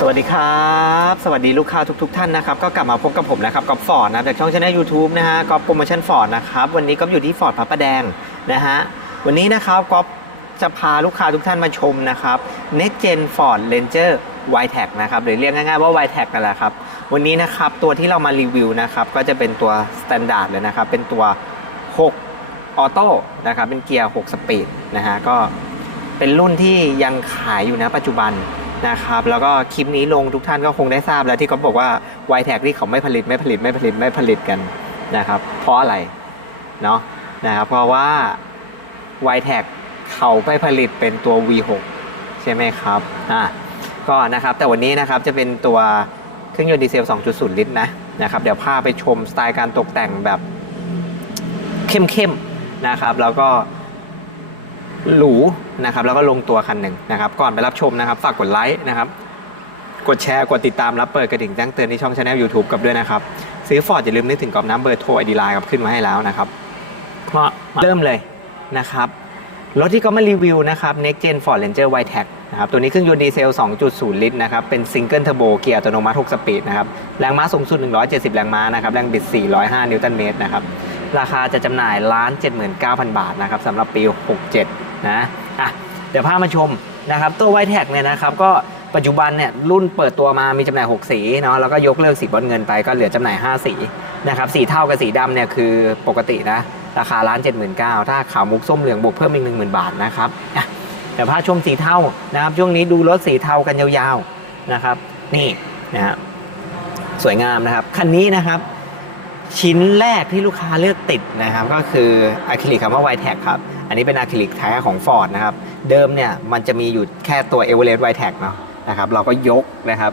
สวัสดีครับ สวัสดีลูกค้าทุกๆท่านนะครับ ก็กลับมาพบกับผมนะครับกับฟอร์ดนะจากช่องช anel YouTube นะฮะก็โปรโมชั่นฟอร์ดนะครับ วันนี้ก็อยู่ที่ฟอร์ดพระประแดงนะฮะ วันนี้นะครับก็จะพาลูกค้าทุกท่านมาชมนะครับ Next Gen Ford Ranger y t e c นะครับหรือเรียกง่ายๆว่า y t e c นั่นแหละครับ วันนี้นะครับตัวที่เรามารีวิวนะครับก็จะเป็นตัว Standard เลยนะครับ เป็นตัว 6 ออโต้นะครับเป็นเกียร์ 6 สปีดนะฮะก็เป็นรุ่นที่ยังขายอยู่นะปัจจุบัน นะครับ แล้วก็คลิปนี้ลงทุกท่านก็คงได้ทราบแล้วที่เขาบอกว่า y t แท็ที่เขาไม่ผลิตไม่ผลิตไม่ผลิตไม่ผลิตกันนะครับ เพราะอะไรเนาะนะครับเพราะว่า y t แท็เขาไปผลิตเป็นตัว V6 ใช่ไหมครับอะก็นะครับแต่วันนี้นะครับจะเป็นตัวเครื่องยนต์ดีเซล 2.0 ลิตรนะนะครับเดี๋ยวพาไปชมสไตล์การตกแต่งแบบเข้มๆนะครับ แล้วก็ หรูนะครับแล้วก็ลงตัวคันหนึ่งนะครับ ก่อนไปรับชมนะครับ ฝากกดไลค์นะครับ กดแชร์ กดติดตามรับเปิดกระดิ่งแจ้งเตือนที่ช่องช anel YouTube กับด้วยนะครับ ซื้อฟอร์ดอย่าลืมนึกถึงกรอบน้ำเบอร์โทรไอดีไลน์กับขึ้นมาให้แล้วนะครับก็เริ่มเลยนะครับรถที่เขามารีวิวนะครับ Next Gen Ford Ranger y t e c นะครับตัวนี้เครื่องยนต์ดีเซล 2.0 ลิตรนะครับ เป็นซิงเกิลเทอร์โบเกียร์อัตโนมัติ 6 สปีดนะครับ แรงม้าสูงสุด 170 แรงม้านะครับ แรงบิด 405 นิวตันเมตรนะครับ ราคาจะจำหน่ายล้าน79,000 บาทนะครับสำหรับปี 67 นะอะเดี๋ยวพามาชมนะครับตัวไวแท็กเนี่ยนะครับก็ปัจจุบันเนี่ยรุ่นเปิดตัวมามีจำหน่าย 6 สีเนาะแล้วก็ยกเลิกสีบอลเงินไปก็เหลือจำหน่าย 5 สีนะครับสีเทากับสีดำเนี่ยคือปกตินะราคาล้าน 79,000ถ้าขาวมุกส้มเหลืองบวกเพิ่มอีก 10,000 บาทนะครับอะเดี๋ยวพาชมสีเทานะครับช่วงนี้ดูรถสีเทากันยาวๆนะครับ นี่นะฮะสวยงามนะครับคันนี้นะครับชิ้นแรกที่ลูกค้าเลือกติดนะครับ ก็คืออะคริลิกคำว่า y t e c ครับ อันนี้เป็นอะคริลิกแท้ของ Ford นะครับ เดิมเนี่ยมันจะมีอยู่แค่ตัว e v e r e s t y t e c เนาะนะครับเราก็ยกนะครับ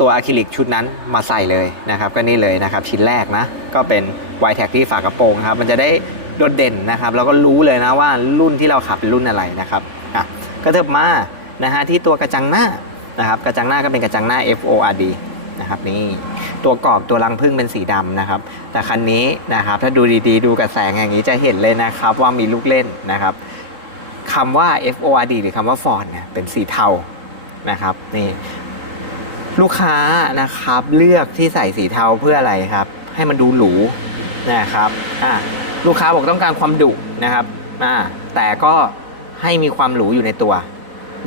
ตัวอะคริลิกชุดนั้นมาใส่เลยนะครับก็นี่เลยนะครับชิ้นแรกนะ ก็เป็น y t e c ที่ฝากระโปรงครับ มันจะได้โดดเด่นนะครับแล้วก็รู้เลยนะว่ารุ่นที่เราขับเป็นรุ่นอะไรนะครับอะก็เถิบมานะฮะที่ตัวกระจังหน้านะครับกระจังหน้าก็เป็นกระจังหน้า FORD นะครับนี่ ตัวกรอบตัวรังพึ่งเป็นสีดำนะครับ แต่คันนี้นะครับถ้าดูดีๆ ดูกับแสงอย่างนี้จะเห็นเลยนะครับว่ามีลูกเล่นนะครับคำว่า FORD หรือคำว่า Ford เนี่ยเป็นสีเทานะครับนี่ลูกค้านะครับเลือกที่ใส่สีเทาเพื่ออะไรครับ ให้มันดูหรูนะครับอะลูกค้าบอกต้องการความดุนะครับอ่าแต่ก็ให้มีความหรูอยู่ในตัว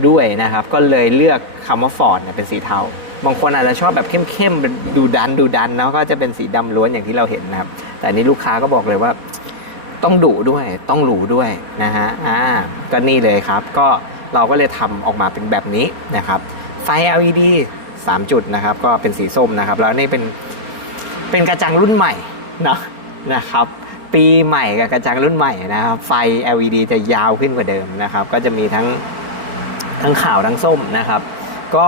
ด้วยนะครับ ก็เลยเลือกคำว่า Ford เป็นสีเทา บางคนอาจจะชอบแบบเข้มๆเป็นดูดันดูดันเนาะก็จะเป็นสีดำล้วนอย่างที่เราเห็นนะครับ แต่นี้ลูกค้าก็บอกเลยว่า ต้องดุด้วยต้องหรูด้วยนะฮะอ่าก็นี่เลยครับ ก็เราก็เลยทำออกมาเป็นแบบนี้นะครับ ไฟ LED 3 จุดนะครับ ก็เป็นสีส้มนะครับ แล้วนี่เป็นเป็นกระจังรุ่นใหม่นะนะครับ ปีใหม่กับกระจังรุ่นใหม่นะครับ ไฟ LED จะยาวขึ้นกว่าเดิมนะครับ ก็จะมีทั้งทั้งขาวทั้งส้มนะครับ ก็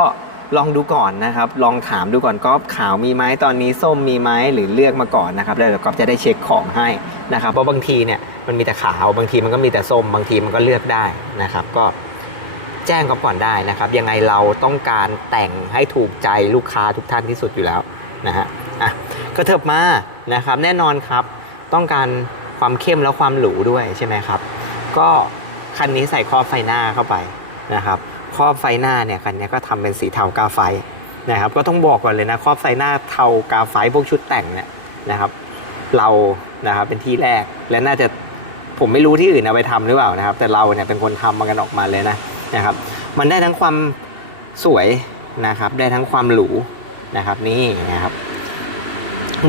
ลองดูก่อนนะครับ ลองถามดูก่อนก๊อฟขาวมีไหมตอนนี้ส้มมีไหมหรือเลือกมาก่อนนะครับแล้วเดี๋ยวก๊อฟจะได้เช็คของให้นะครับเพราะบางทีเนี่ยมันมีแต่ขาวบางทีมันก็มีแต่ส้มบางทีมันก็เลือกได้นะครับก็แจ้งก๊อฟก่อนได้นะครับ ยังไงเราต้องการแต่งให้ถูกใจลูกค้าทุกท่านที่สุดอยู่แล้วนะฮะอะก็เถิบมานะครับแน่นอนครับต้องการความเข้มแล้วความหรูด้วยใช่ไหมครับ ก็คันนี้ใส่ครอบไฟหน้าเข้าไปนะครับ ครอบไฟหน้าเนี่ยคันนี้ก็ทำเป็นสีเทากาไฟนะครับ ก็ต้องบอกก่อนเลยนะครอบไฟหน้าเทากาไฟพวกชุดแต่งเนี่ยนะครับ เรานะครับเป็นที่แรกและน่าจะผมไม่รู้ที่อื่นเอาไปทำหรือเปล่านะครับ แต่เราเนี่ยเป็นคนทำมากันออกมาเลยนะนะครับ มันได้ทั้งความสวยนะครับ ได้ทั้งความหรูนะครับนี่นะครับ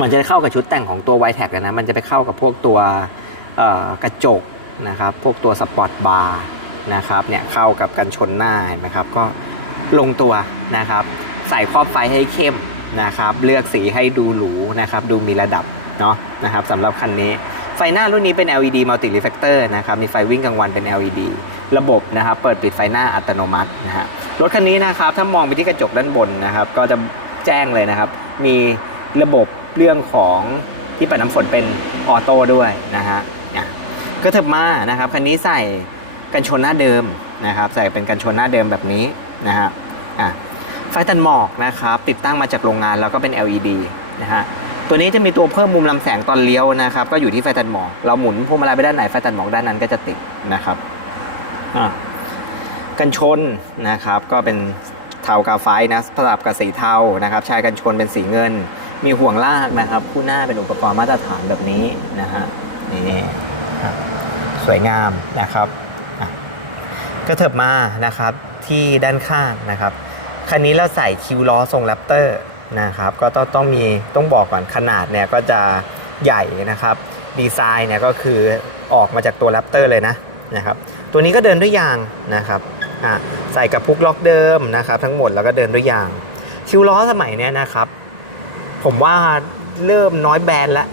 มันจะเข้ากับชุดแต่งของตัวไวแท็กนะ มันจะไปเข้ากับพวกตัวกระจกนะครับ พวกตัวสปอร์ตบาร์ นะครับเนี่ยเข้ากับกันชนหน้าเห็นไหมครับก็ลงตัวนะครับ ใส่ครอบไฟให้เข้มนะครับ เลือกสีให้ดูหรูนะครับ ดูมีระดับเนาะนะครับสำหรับคันนี้ไฟหน้ารุ่นนี้เป็น LED multi reflector นะครับมีไฟวิ่งกลางวันเป็น LED ระบบนะครับเปิดปิดไฟหน้าอัตโนมัตินะฮะรถคันนี้นะครับถ้ามองไปที่กระจกด้านบนนะครับ ก็จะแจ้งเลยนะครับ มีระบบเรื่องของที่ปัดน้ำฝนเป็นออโต้ด้วยนะฮะอะก็เถิบมานะครับคันนี้ใส่ กันชนหน้าเดิมนะครับ ใส่เป็นกันชนหน้าเดิมแบบนี้นะฮะอะไฟตันหมอกนะครับติดตั้งมาจากโรงงานแล้วก็เป็น LED นะฮะตัวนี้จะมีตัวเพิ่มมุมลำแสงตอนเลี้ยวนะครับ ก็อยู่ที่ไฟตันหมอกเราหมุนพวงมาลัยไปด้านไหนไฟตันหมอกด้านนั้นก็จะติดนะครับอะกันชนนะครับ ก็เป็นเทากาไฟนะสลับกับสีเทานะครับชายกันชนเป็นสีเงิน มีห่วงลากนะครับ คู่หน้าเป็นอุปกรณ์มาตรฐานแบบนี้นะฮะนี่สวยงามนะครับ อะก็เถิบมานะครับที่ด้านข้างนะครับคันนี้เราใส่คิวล้อทรงแรปเตอร์นะครับก็ต้องต้องมีต้องบอกก่อนขนาดเนี่ยก็จะใหญ่นะครับดีไซน์เนี่ยก็คือออกมาจากตัวแรปเตอร์เลยนะนะครับตัวนี้ก็เดินด้วยยางนะครับอะใส่กับพุกล็อกเดิมนะครับทั้งหมดแล้วก็เดินด้วยยาง คิวล้อสมัยเนี้ยนะครับ ผมว่าเริ่มน้อยแบรนด์ล้ว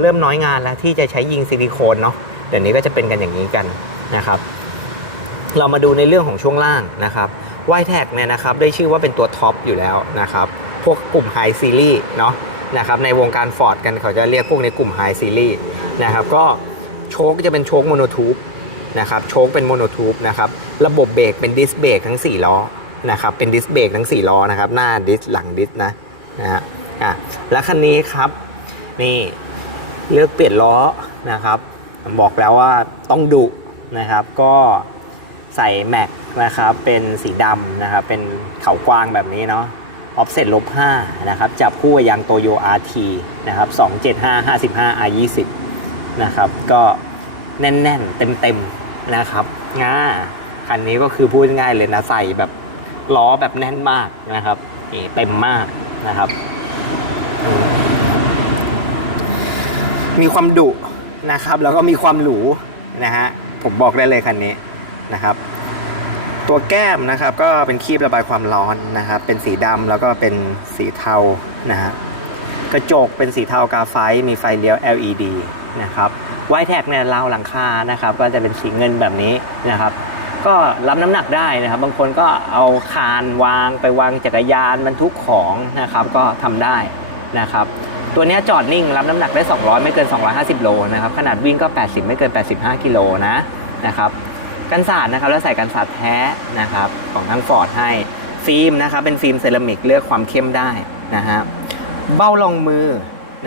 เริ่มน้อยงานแล้วที่จะใช้ยิงซิลิโคนเนาะเดี๋ยวนี้ก็จะเป็นกันอย่างนี้กันนะครับ เรามาดูในเรื่องของช่วงล่างนะครับไวแท็กเนี่ยนะครับได้ชื่อว่าเป็นตัวท็อปอยู่แล้วนะครับพวกกลุ่มไฮซีรีส์เนาะนะครับในวงการฟอร์ดกันเขาจะเรียกพวกในกลุ่มไฮซีรีส์นะครับก็โชคจะเป็นโชคโมโนทูบนะครับโชคเป็นโมโนทูบนะครับระบบเบรกเป็นดิสเบรกทั้ง 4 ล้อนะครับเป็นดิสเบรกทั้ง 4 ล้อนะครับหน้าดิสหลังดิสนะนะฮะอะแล้วคันนี้ครับนี่เลือกเปลี่ยนล้อนะครับ บอกแล้วว่าต้องดุนะครับก็ ใส่แม็กนะครับเป็นสีดำนะครับเป็นเขากว้างแบบนี้เนาะออฟเซ็ตลบ5นะครับจับคู่ยางโตโย RT นะครับ275 55 R20 นะครับก็แน่นๆ เต็มๆนะครับง่าคันนี้ก็คือพูดง่ายเลยนะใส่แบบล้อแบบแน่นมากนะครับนี่เต็มมากนะครับ มีความดุนะครับ แล้วก็มีความหรูนะฮะผมบอกได้เลยคันนี้ นะครับ ตัวแก้มนะครับก็เป็นครีบระบายความร้อนนะครับ เป็นสีดำแล้วก็เป็นสีเทานะฮะกระจกเป็นสีเทากาไฟมีไฟเลี้ยว LED นะครับไวแท็กเนี่ยราวหลังคานะครับ ก็จะเป็นสีเงินแบบนี้นะครับ ก็รับน้ำหนักได้นะครับ บางคนก็เอาคานวางไปวางจักรยานบรรทุกของนะครับ ก็ทำได้นะครับ ตัวนี้จอดนิ่งรับน้ำหนักได้ 200 ไม่เกิน 250 โลนะครับ ขนาดวิ่งก็ 80 ไม่เกิน 85 กิโลนะนะครับ กันศาสตร์นะครับ แล้วใส่กันศาสตร์แท้นะครับ ของทั้งฟอร์ดให้ฟิล์มนะครับ เป็นฟิล์มเซรามิกเลือกความเข้มได้นะฮะเบ้ารองมือ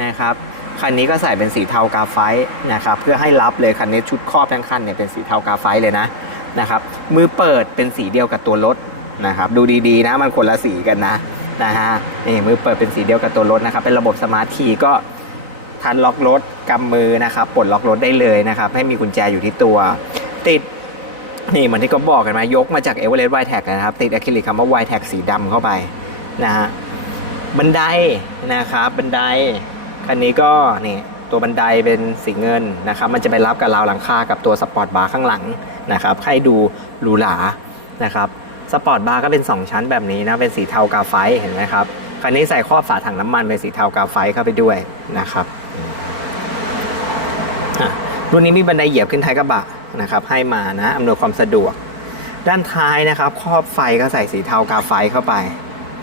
นะครับคันนี้ก็ใส่เป็นสีเทากาไฟต์นะครับเพื่อให้รับเลยคันนี้ชุดครอบทั้งคันเนี่ยเป็นสีเทากาไฟต์เลยนะนะครับมือเปิดเป็นสีเดียวกับตัวรถนะครับดูดีๆนะมันคนละสีกันนะนะฮะนี่มือเปิดเป็นสีเดียวกับตัวรถนะครับเป็นระบบสมาร์ทคีย์ก็ทันล็อกรถกำมือนะครับปลดล็อกรถได้เลยนะครับให้มีกุญแจอยู่ที่ตัว ติด นี่เหมือนที่ก็บอกกันมายกมาจากเอเวอเรสต์ไวแท็กนะครับ ติดอะคริลิกคำว่าไวแท็กสีดำเข้าไปนะฮะบันไดนะครับบันไดคันนี้ก็นี่ตัวบันไดเป็นสีเงินนะครับ มันจะไปรับกับราวหลังคากับตัวสปอร์ตบาร์ข้างหลังนะครับให้ดูหรูหรานะครับสปอร์ตบาร์ก็เป็น 2 ชั้นแบบนี้นะ เป็นสีเทากาไฟเห็นไหมครับ คันนี้ใส่ครอบฝาถังน้ำมันเป็นสีเทากาไฟเข้าไปด้วยนะครับอะรุ่นนี้มีบันไดเหยียบขึ้นท้ายกระบะ นะครับให้มานะอำนวยความสะดวก ด้านท้ายนะครับครอบไฟก็ใส่สีเทากาไฟเข้าไป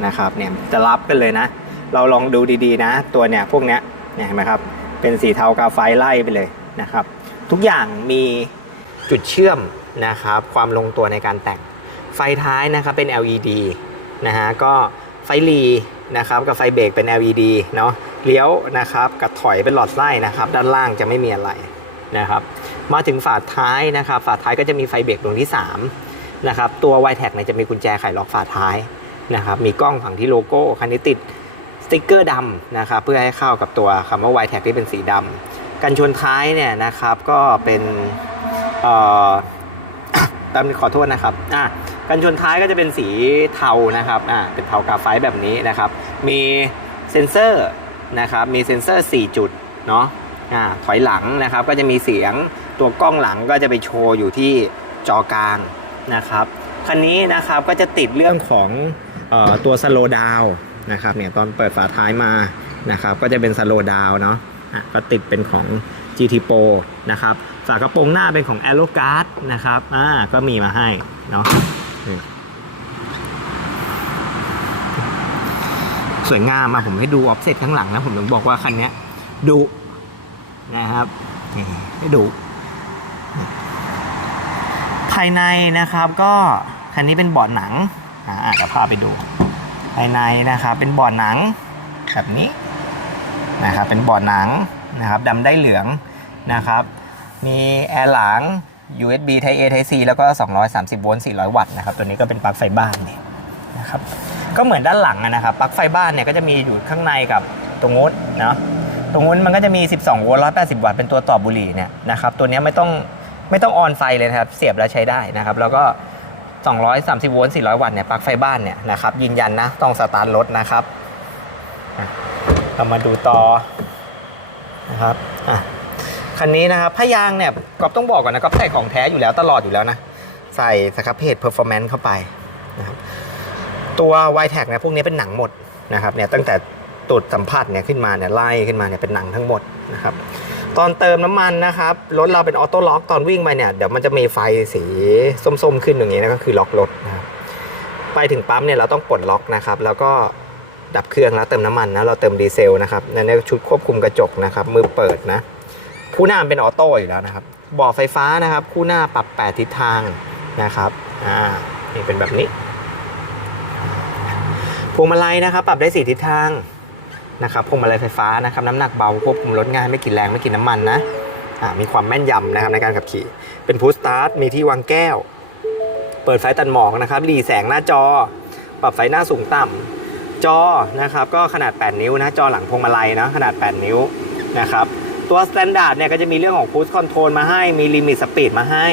นะครับเนี่ยจะรับกันเลยนะ เราลองดูดีๆนะ ตัวเนี่ยพวกเนี้ยเนี่ยเห็นไหมครับเป็นสีเทากาไฟไล่ไปเลยนะครับ ทุกอย่างมีจุดเชื่อมนะครับ ความลงตัวในการแต่งไฟท้ายนะครับเป็น LED นะฮะก็ไฟลีนะครับกับไฟเบรกเป็น LED เนาะเลี้ยวนะครับกับถอยเป็นหลอดไส้นะครับ ด้านล่างจะไม่มีอะไร นะครับมาถึงฝาท้ายนะครับฝาท้ายก็จะมีไฟเบรกดวงที่3นะครับตัว y t แท็กเนี่ยจะมีกุญแจไขล็อกฝาท้ายนะครับมีกล้องฝั่งที่โลโก้คันนี้ติดสติ๊กเกอร์ดำนะครับเพื่อให้เข้ากับตัวคำว่า y t แท็กที่เป็นสีดำกันชนท้ายเนี่ยนะครับก็เป็นเอ่อตามขอโทษนะครับอะกันชนท้ายก็จะเป็นสีเทานะครับอ่าเป็นเทากาไฟแบบนี้นะครับ มีเซ็นเซอร์นะครับมีเซ็นเซอร์ 4 จุดเนาะ อ่าถอยหลังนะครับก็จะมีเสียงตัวกล้องหลังก็จะไปโชว์อยู่ที่จอกลางนะครับคันนี้นะครับก็จะติดเรื่องของออตัวสโลดาวนะครับเนี่ยตอนเปิดฝาท้ายมานะครับก็จะเป็นสโลดาวเนาะอะก็ติดเป็นของ GT Pro นะครับฝากระโปรงหน้าเป็นของ a e r o g u a r d นะครับอ่าก็มีมาให้เนาะสวยงามมาผมให้ดูออฟเซ็ตข้างหลังนะผมถึงบอกว่าคันนี้ดุ นะครับนี่ให้ดุภายในนะครับก็คันนี้เป็นเบาะหนังอ่าเดี๋ยวพาไปดู ภายในนะครับเป็นเบาะหนังแบบนี้นะครับเป็นเบาะหนังนะครับดำได้เหลืองนะครับ มีแอร์หลัง USB Type A Type C แล้วก็ 230 โวลต์ 400 วัตต์นะครับ ตัวนี้ก็เป็นปลั๊กไฟบ้านนี่นะครับ ก็เหมือนด้านหลังนะครับ ปลั๊กไฟบ้านเนี่ยก็จะมีอยู่ข้างในกับตรงนู้นเนาะ ตรงนู้นมันก็จะมี 12 โวลต์180 วัตต์เป็นตัวต่อบุหรี่เนี่ยนะครับตัวนี้ไม่ต้องไม่ต้องออนไฟเลยนะครับ เสียบแล้วใช้ได้นะครับ แล้วก็ 230 โวลต์ 400 วัตต์เนี่ยปลั๊กไฟบ้านเนี่ยนะครับยืนยันนะต้องสตาร์ทรถนะครับเรามาดูต่อนะครับอะคันนี้นะครับผ้ายางเนี่ยก๊อฟต้องบอกก่อนนะก๊อฟใส่ของแท้อยู่แล้วตลอดอยู่แล้วนะใส่สครับเพจ performance เข้าไปนะครับตัว y t a g เนี่ยพวกนี้เป็นหนังหมดนะครับเนี่ยตั้งแต่ ตูดสัมผัสเนี่ยขึ้นมาเนี่ยไล่ขึ้นมาเนี่ยเป็นหนังทั้งหมดนะครับตอนเติมน้ำมันนะครับรถเราเป็นออโต้ล็อกตอนวิ่งไปเนี่ยเดี๋ยวมันจะมีไฟสีส้มๆ ขึ้นอย่างนี้นะก็คือล็อกรถนะครับไปถึงปั๊มเนี่ยเราต้องปลดล็อกนะครับแล้วก็ดับเครื่องแล้วเติมน้ำมันนะเราเติมดีเซลนะครับในชุดควบคุมกระจกนะครับมือเปิดนะคู่หน้าเป็นออโต้อยู่แล้วนะครับบาะไฟฟ้านะครับ คู่หน้าปรับ 8 ทิศทางนะครับอ่านี่เป็นแบบนี้พวงมาลัยนะครับ ปรับได้ 4 ทิศทาง นะครับพวงมาลัยไฟฟ้านะครับน้ำหนักเบาควบคุมรถง่ายไม่กินแรงไม่กินน้ำมันนะอ่ามีความแม่นยำนะครับในการขับขี่ เป็นพุชสตาร์ทมีที่วางแก้ว เปิดไฟตัดหมอกนะครับหลีแสงหน้าจอ ปรับไฟหน้าสูงต่ำจอนะครับก็ขนาด 8 นิ้วนะจอหลังพวงมาลัยนะขนาด 8 นิ้วนะครับตัวสแตนดาร์ดเนี่ยก็จะมีเรื่องของ Cruise Control มาให้มีลิมิตสปีดมาให้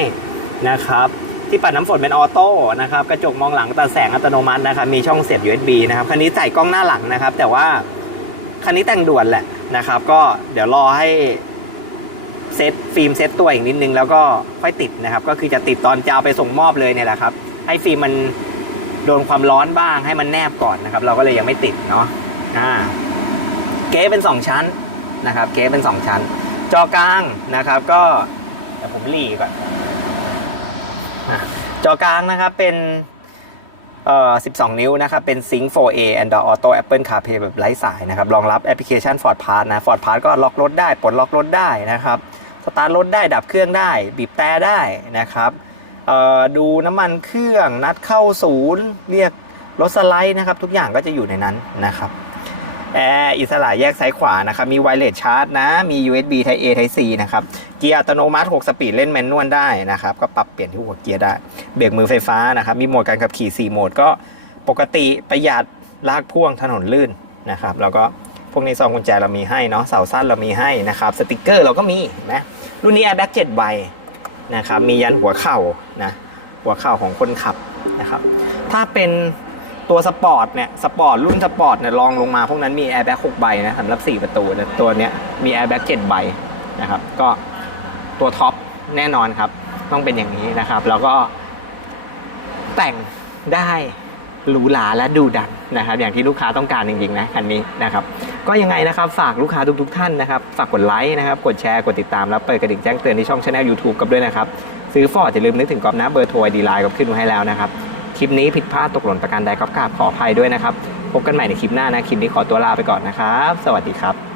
นะครับที่ปัดน้ำฝนเป็นออโต้นะครับกระจกมองหลังตัดแสงอัตโนมัตินะครับมีช่องเสียบ USB นะครับคันนี้ใส่กล้องหน้าหลังนะครับแต่ว่า คันนี้แต่งด่วนแหละนะครับ ก็เดี๋ยวรอให้เซตฟิล์มเซตตัวอีกนิดนึงแล้วก็ค่อยติดนะครับ ก็คือจะติดตอนจะเอาไปส่งมอบเลยเนี่ยแหละครับ ให้ฟิล์มมันโดนความร้อนบ้างให้มันแนบก่อนนะครับ เราก็เลยยังไม่ติดเนาะอ่าเก๊เป็นสองชั้นนะครับ เกสเป็น 2 ชั้น จอกลางนะครับ ก็เดี๋ยวผมหลีก่อนอจอกลางนะครับเป็น เอ่อ 12 นิ้วนะครับ เป็น Sync 4A Android Auto Apple CarPlay แบบไร้สายนะครับ รองรับแอปพลิเคชัน Ford Pass นะ Ford Pass ก็ล็อกรถได้ ปลดล็อกรถได้นะครับ สตาร์ทรถได้ ดับเครื่องได้ บีบแต่ได้นะครับเอ่อดูน้ำมันเครื่อง นัดเข้าศูนย์ เรียกรถสไลด์นะครับ ทุกอย่างก็จะอยู่ในนั้นนะครับ แอร์อิสระแยกซ้ายขวานะครับ มีไวเลสชาร์จนะ มี USB Type A Type C นะครับ เกียร์อัตโนมัติ 6 สปีดเล่นแมนนวลได้นะครับ ก็ปรับเปลี่ยนที่หัวเกียร์ได้ เบรกมือไฟฟ้านะครับ มีโหมดการขับขี่ 4 โหมดก็ปกติประหยัดลากพ่วงถนนลื่นนะครับ แล้วก็พวกนี้ซองกุญแจเรามีให้เนาะ เสาสั้นเรามีให้นะครับ สติกเกอร์เราก็มีนะ รุ่นนี้ Airbag 7ใบนะครับ มียันหัวเข่านะ หัวเข่าของคนขับนะครับ ถ้าเป็น ตัวสปอร์ตเนี่ยสปอร์ตรุ่นสปอร์ตเนี่ยลองลงมาพวกนั้นมีแอร์แบ็ก6ใบนะสำหรับ 4 ประตูนะตัวเนี้ยมีแอร์แบ็ก7ใบนะครับก็ตัวท็อปแน่นอนครับ ต้องเป็นอย่างนี้นะครับ แล้วก็แต่งได้หรูหราและดูดันนะครับ อย่างที่ลูกค้าต้องการจริงๆนะคันนี้นะครับ ก็ยังไงนะครับฝากลูกค้าทุกๆท่านนะครับ ฝากกดไลค์นะครับ กดแชร์ กดติดตามแล้วเปิดกระดิ่งแจ้งเตือนที่ช่องช anel YouTube กับด้วยนะครับ ซื้อฟอร์ดอย่าลืมนึกถึงกอบนะเบอร์โทรดีไลน์ก็ขึ้นไว้ให้แล้วนะครับ คลิปนี้ผิดพลาดตกหล่นประการใดก็กราบขออภัยด้วยนะครับ พบกันใหม่ในคลิปหน้านะ คลิปนี้ขอตัวลาไปก่อนนะครับ สวัสดีครับ